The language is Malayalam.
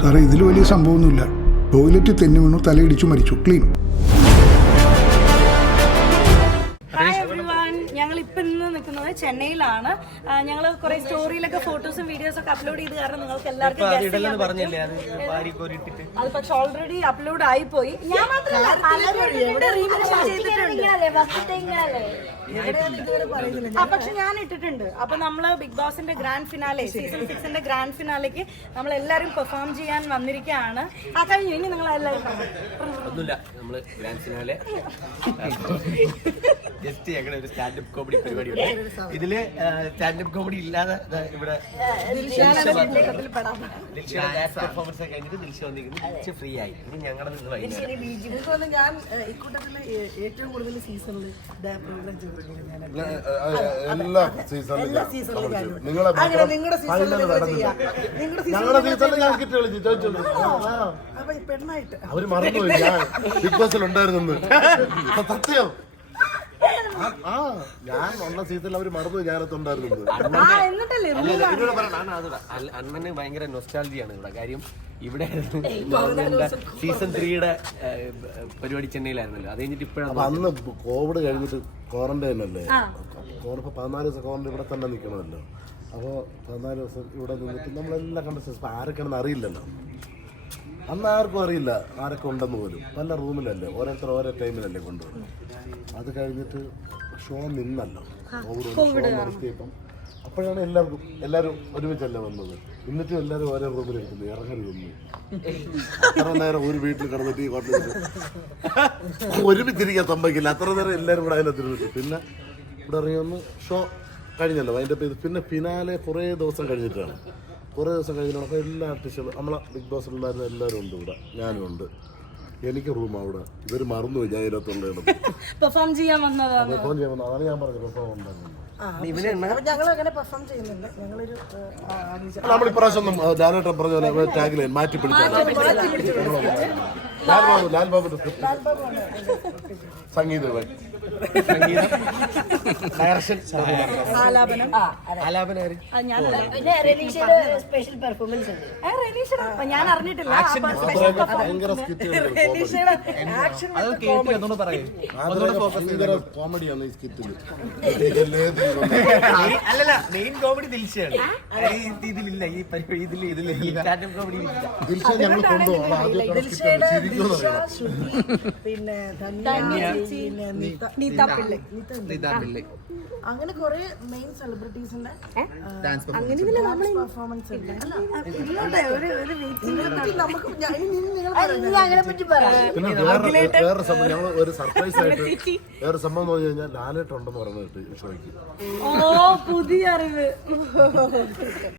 സാറേ ഇതിൽ വലിയ സംഭവമൊന്നുമില്ല. ടോയ്ലറ്റ് തെന്നി വീണു, തലയിടിച്ചു മരിച്ചു. ക്ലീൻ. ഞങ്ങൾ ഇപ്പൊ ഇന്ന് നിൽക്കുന്നത് ചെന്നൈയിലാണ്. ഞങ്ങൾ കുറെ സ്റ്റോറിയിലൊക്കെ ഫോട്ടോസും വീഡിയോസും ഒക്കെ അപ്ലോഡ് ചെയ്ത് കാരണം നിങ്ങൾക്ക് എല്ലാവർക്കും അത് പക്ഷെ ഓൾറെഡി അപ്ലോഡ് ആയിപ്പോയി. ഞാൻ മാത്രമല്ല പക്ഷെ ഞാൻ ഇട്ടിട്ടുണ്ട്. അപ്പൊ നമ്മള് ബിഗ് ബോസിന്റെ ഗ്രാൻഡ് ഫിനാലെ സീസൺ 6ന്റെ ഗ്രാൻഡ് ഫിനാലേക്ക് നമ്മൾ എല്ലാരും പെർഫോം ചെയ്യാൻ വന്നിരിക്കുകയാണ്. ആ കഴിഞ്ഞു. ഇനി നിങ്ങൾ എല്ലാവരും നമ്മള് ഗ്രാൻഡ് ഫിനാലെ ജസ്റ്റ് ഞങ്ങളുടെ ഒരു സ്റ്റാൻഡപ്പ് കോമഡി പരിപാടിയുണ്ട്. ഇതില് സ്റ്റാൻഡപ്പ് കോമഡി ഇല്ലാതെ ഇവിടെ പെർഫോമൻസ് കഴിഞ്ഞിട്ട് ദിൽഷ വന്നിരിക്കുന്നു. ഫ്രീ ആയി. ഇനി ഞങ്ങളുടെ നിന്ന് വൈകുന്നേരം ഞാൻ ഇക്കൂട്ടത്തില് ഏറ്റവും കൂടുതൽ സീസണിൽ എല്ലാ സീസണിലും നിങ്ങളുടെ സീസണിൽ ഞാൻ കിട്ടി വിളിച്ചു ചോദിച്ചോളൂ. അവര് മറന്നുപോയി ഞാൻ ബിഗ് ബോസിൽ ഉണ്ടായിരുന്നു. സത്യം ഞാൻ ഉള്ള സീസണിൽ അവര് മറന്നു ഞാനത്തുണ്ടായിരുന്നത്. അണ്ണന് ഭയങ്കര നൊസ്റ്റാൾജിയാണ് ഇവിടെ. കാര്യം ഇവിടെ സീസൺ 3യുടെ പരിപാടി ചെന്നൈയിലായിരുന്നല്ലോ. അത് കഴിഞ്ഞിട്ട് ഇപ്പോഴാണ് അന്ന് കോവിഡ് കഴിഞ്ഞിട്ട് ക്വാറന്റൈൻ അല്ലേ. 14 ദിവസം ക്വാറന്റൈൻ ഇവിടെ തന്നെ നിൽക്കണമല്ലോ. അപ്പോൾ 14 ദിവസം ഇവിടെ നിന്നിട്ട് നമ്മളെല്ലാം കണ്ട ആരൊക്കെയാണെന്ന് അറിയില്ലല്ലോ. അന്ന് ആർക്കും അറിയില്ല ആരൊക്കെ ഉണ്ടെന്ന് പോലും. പല റൂമിലല്ലേ, ഓരോരുത്തർ ഓരോ ടൈമിലല്ലേ കൊണ്ടുപോകും. അത് കഴിഞ്ഞിട്ട് ഷോ നിന്നല്ലോ. കോവിഡ് നിർത്തിയപ്പം അപ്പോഴാണ് എല്ലാവരും ഒരുമിച്ചല്ലേ വന്നത്. എന്നിട്ടും എല്ലാവരും ഓരോ റൂമിലിരിക്കുന്നു. ഇറങ്ങരുതൊന്നും അത്ര നേരം ഒരു വീട്ടിൽ കിടന്നിട്ട് ഈ ഹോട്ടലിൽ ഒരുമിച്ചിരിക്കാൻ സംഭവിക്കില്ല. അത്ര നേരം എല്ലാവരും കൂടെ അതിനകത്ത്. പിന്നെ ഇവിടെ ഇറങ്ങിയൊന്ന് ഷോ കഴിഞ്ഞല്ലോ. അതിൻ്റെ പിന്നെ ഫിനാലെ കുറേ ദിവസം കഴിഞ്ഞിട്ടാണ്. കുറേ ദിവസം കഴിഞ്ഞിട്ട് അപ്പോൾ എല്ലാ ആർട്ടിസ്റ്റുകളും നമ്മളെ ബിഗ് ബോസിലുണ്ടായിരുന്ന എല്ലാവരും ഉണ്ട് ഇവിടെ. ഞാനും ഉണ്ട്. എനിക്ക് റൂം അവിടെ. ഇവർ മറന്നുപോയി ഞാൻ ഇതിനകത്തുള്ള പെർഫോം ചെയ്യാൻ വന്നതാണ്. അതാണ് ഞാൻ പറഞ്ഞത്. പെർഫോം ഉണ്ടായിരുന്നു. നമ്മൾ ഇപ്രാവശ്യം ഒന്നും ലാലേട്ടൻ പറഞ്ഞ പോലെ ടാഗ് ലൈൻ മാറ്റി പിടിച്ചു. ലാൽ ബാബു സംഗീതം ഞാൻ അറിഞ്ഞിട്ടില്ല. കോമഡിയാണ് ഈ സ്കിറ്റില്. അല്ലല്ല, മെയിൻ കോമഡി ദിൽഷയാണ്. ഇതിലില്ല ഈ പരിപാടി. ഇതില് സ്റ്റാൻഡപ്പ് കോമഡി ദിൽഷ ഞങ്ങൾ കൊണ്ടുപോകണം. അങ്ങനെ കുറെ മെയിൻ സെലിബ്രിറ്റീസിന്റെ പെർഫോമൻസ് ഉണ്ട്. വേറെ സംഭവം ഞങ്ങൾ ഒരു സർപ്രൈസ് ആയിട്ട് വേറെ സംഭവം എന്ന് പറഞ്ഞു കഴിഞ്ഞാൽ ലാലേട്ടുണ്ടെന്ന് പറഞ്ഞിട്ട് ഷോയ്ക്ക്. പുതിയ അറിവ്.